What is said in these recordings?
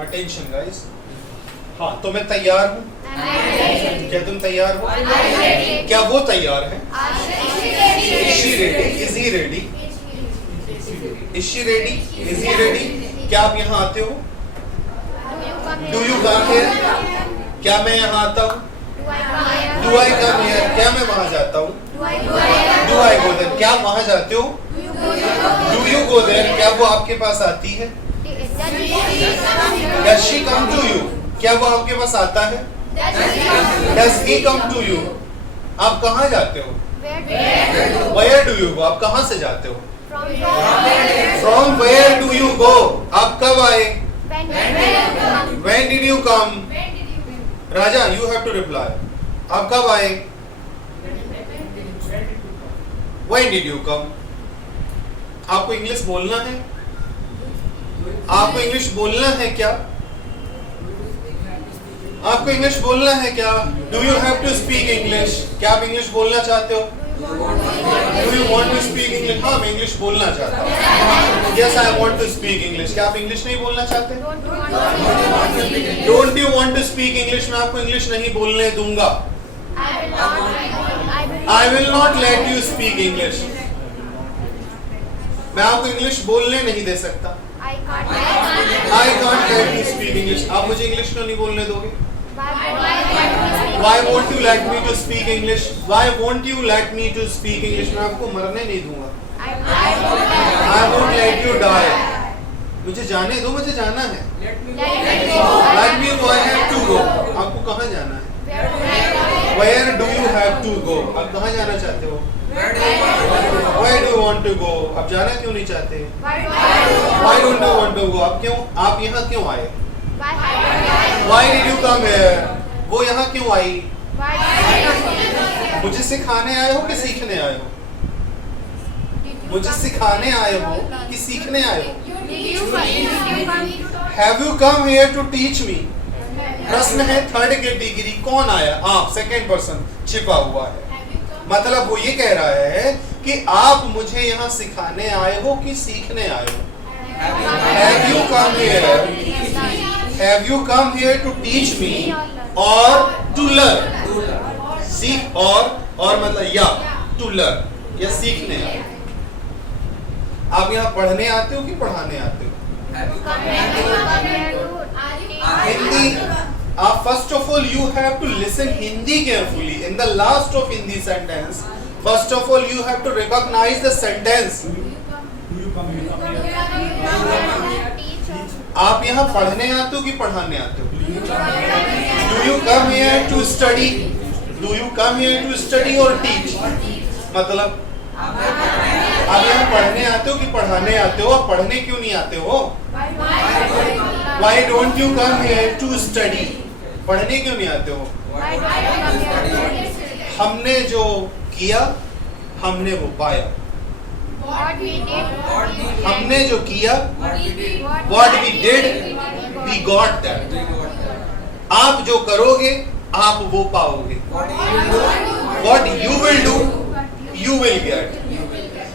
Attention guys. हाँ, तो मैं तैयार हूँ। क्या तुम तैयार हो? क्या वो तैयार है? Is she ready? Is he ready? Is she ready? Is he ready? क्या आप यहाँ आते हो? Do you come here? क्या मैं यहाँ आता हूँ? Do I come here? क्या मैं वहाँ जाता हूँ? Do I go there? क्या वहाँ जाते हो? Do you go there? क्या वो आपके पास आती है? Does she come to you? क्या वो आपके पास आता है? Does he come to you? आप कहाँ जाते हो? Where do you go? आप कहाँ से जाते हो? From where do you go? आप कब आए? When did you come? Raja, you have to reply. आप कब आए? When did you come? आपको इंग्लिश बोलना है? आपको इंग्लिश बोलना है क्या? आपको इंग्लिश बोलना है क्या? Do you have to speak English? क्या आप इंग्लिश बोलना चाहते हो? Do you want to speak English? हाँ, मैं इंग्लिश बोलना चाहता हूँ। Yes, I want to speak English. क्या आप इंग्लिश नहीं बोलना चाहते? Don't you want to speak English? मैं आपको इंग्लिश नहीं बोलने दूंगा। I will not let you speak English. मैं आपको इंग्लिश बोलने नहीं दे सकता। I can't let you speak English. आप मुझे इंग्लिश क्यों नहीं बोलने दोगे? Why won't you let me to speak English? Why won't you let me to speak English? मैं आपको मरने नहीं दूंगा। I won't let you die. मुझे जाने दो, मुझे जाना है। Let me go. I have to go. आपको कहाँ जाना है? Where do you have to go? आप कहाँ जाना चाहते हो? Where do you want to go? आप जाना क्यों नहीं चाहते? Why don't you want to go? आप यहाँ क्यों आए? Why did you come here? वो यहाँ क्यों आई? मुझे सिखाने आए हो कि सीखने आए हो? मुझे सिखाने आए हो कि सीखने आए हो? Have you come here to teach me? प्रश्न है थर्ड कैटेगरी, कौन आया? आप, सेकेंड पर्सन छिपा हुआ है। मतलब वो ये कह रहा है कि आप मुझे यहाँ सिखाने आए हो कि सीखने आए हो? Have you come here? Have you come here to teach me or to learn? सीख और मतलब या to learn या सीखने आए। आप यहाँ पढ़ने आते हो कि पढ़ाने आते हो? हिंदी। आप first of all you have to listen Hindi carefully. In the last of Hindi sentence, first of all you have to recognize the sentence. आप यहाँ पढ़ने आते हो कि पढ़ाने आते हो? Do you come here to study? Do you come here to study or teach? मतलब आप यहाँ पढ़ने आते हो कि पढ़ाने आते हो? आप पढ़ने क्यों नहीं आते हो? Why don't you come here to study? पढ़ने क्यों नहीं आते हो? हमने जो किया हमने वो पाया। हमने जो किया what we did we got that. आप जो करोगे आप वो पाओगे। What you will do you will get.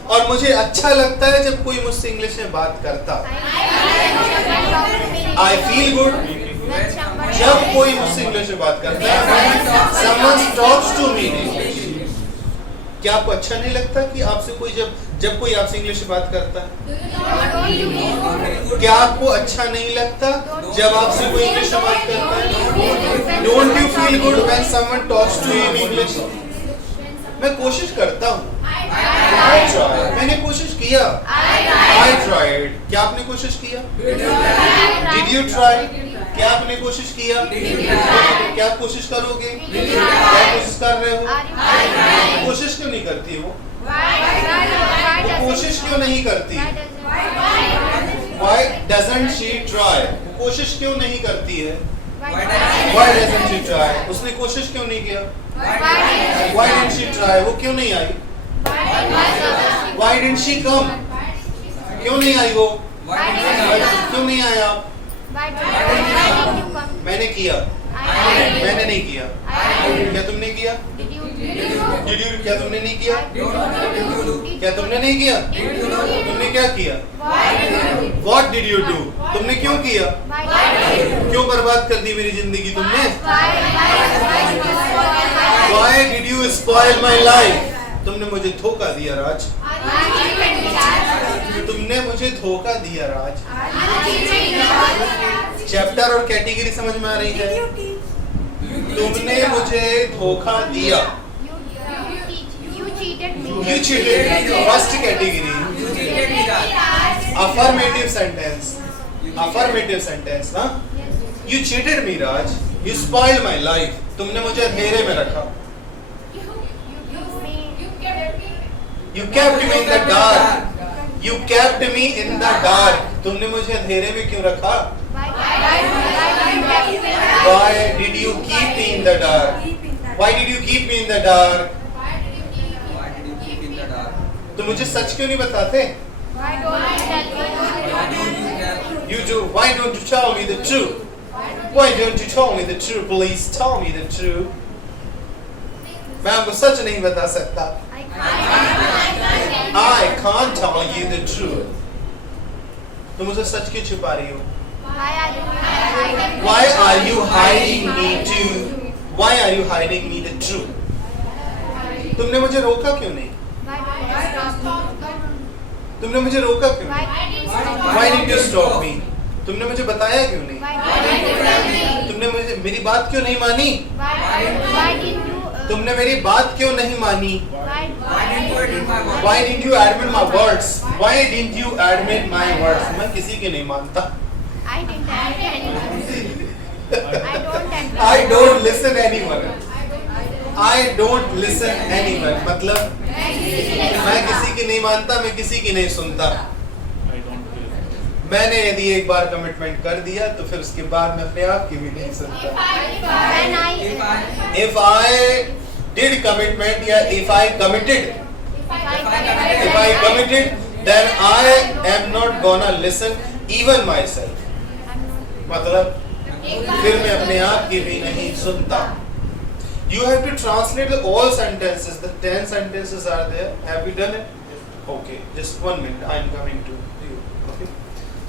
और मुझे अच्छा लगता है जब कोई मुझसे इंग्लिश में बात करता। I feel good जब कोई मुझसे इंग्लिश में बात करता है। Someone talks to me in English. क्या आपको अच्छा नहीं लगता कि आपसे कोई जब कोई आपसे इंग्लिश में बात करता है? क्या आपको अच्छा नहीं लगता जब आपसे कोई इंग्लिश में बात करता है? Don't you feel good when someone talks to you in English? मैं कोशिश करता हूँ। I try. मैंने कोशिश किया। I tried. क्या आपने कोशिश किया? Did you try? क्या आपने कोशिश किया? क्या आप कोशिश करोगे? क्या कोशिश कर रहे हो? कोशिश क्यों नहीं करती हो? कोशिश क्यों नहीं करती? Why doesn't she try? कोशिश क्यों नहीं करती है? Why doesn't she try? उसने कोशिश क्यों नहीं किया? Why didn't she try? वो क्यों नहीं आई? Why didn't she come? क्यों नहीं आई वो? क्यों नहीं आया आप? मैंने किया। मैंने नहीं किया। क्या तुमने किया? Did you? क्या तुमने नहीं किया? क्या तुमने नहीं किया? तुमने क्या किया? What did you do? तुमने क्यों किया? क्यों बर्बाद कर दी मेरी जिंदगी तुमने? Why did you spoil my life? तुमने मुझे धोखा दिया राज, तुमने मुझे धोखा दिया राज। चैप्टर और कैटेगरी समझ में आ रही है? तुमने मुझे धोखा दिया। You cheated me. First category. Affirmative sentence. Affirmative sentence, ना? You cheated me, Raj. You spoiled my life. तुमने मुझे अंधेरे में रखा। You kept me in the dark. You kept me in the dark. तुमने मुझे अंधेरे में क्यों रखा? Why did you keep me in the dark? Why did you keep me in the dark? तो मुझे सच क्यों नहीं बताते? You do. Why don't you tell me the truth? Why don't you tell me the truth? Please tell me the truth. मैं आपको सच नहीं बता सकता। I can't tell you the truth. तुम मुझे सच क्यों छुपा रही हो? Why are you hiding me to? Why are you hiding me the truth? तुमने मुझे रोका क्यों नहीं? तुमने मुझे रोका क्यों नहीं? Why did you stop me? तुमने मुझे बताया क्यों नहीं? तुमने मुझे मेरी बात क्यों नहीं मानी? तुमने मेरी बात क्यों नहीं मानी? Why didn't you admit my words? Why didn't you admit my words? मैं किसी की नहीं मानता। I don't listen anyone. I don't listen anyone. मतलब मैं किसी की नहीं मानता, मैं किसी की नहीं सुनता। मैंने यदि एक बार कमिटमेंट कर दिया तो फिर उसके बाद मैं अपने आप की भी नहीं सुनता। If I did commitment या if I committed, then I am not gonna listen even myself. मतलब फिर मैं अपने आप की भी नहीं सुनता। You have to translate the all sentences. The 10 sentences are there. Have you done it? Okay, just 1 minute. I am coming to you. Okay.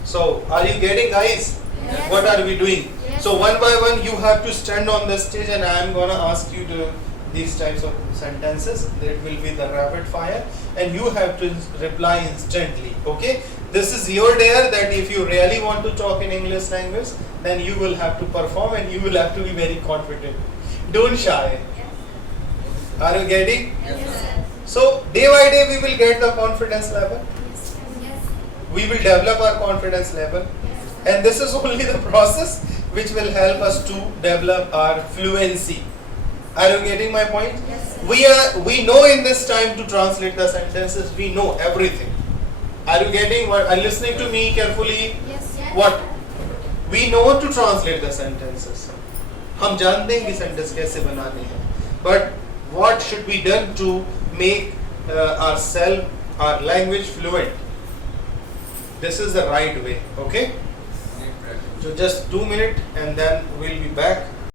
So, are you getting, guys? Yes. What are we doing? Yes. So, one by one, you have to stand on the stage, and I am gonna ask you to these types of sentences. That will be the rapid fire, and you have to reply instantly. Okay. This is your dare that if you really want to talk in English language, then you will have to perform, and you will have to be very confident. Don't shy. Are you getting? Yes. So day by day we will get the confidence level. We will develop our confidence level, and this is only the process which will help us to develop our fluency. Are you getting my point? Yes. We know in this time to translate the sentences. We know everything. Are you getting? What? Are you listening to me carefully? Yes. What? We know to translate the sentences. हम जानते हैं कि sentence कैसे बनाने हैं, but what should be done to make our language fluent? This is the right way. Okay? So just 2 minutes and then we'll be back.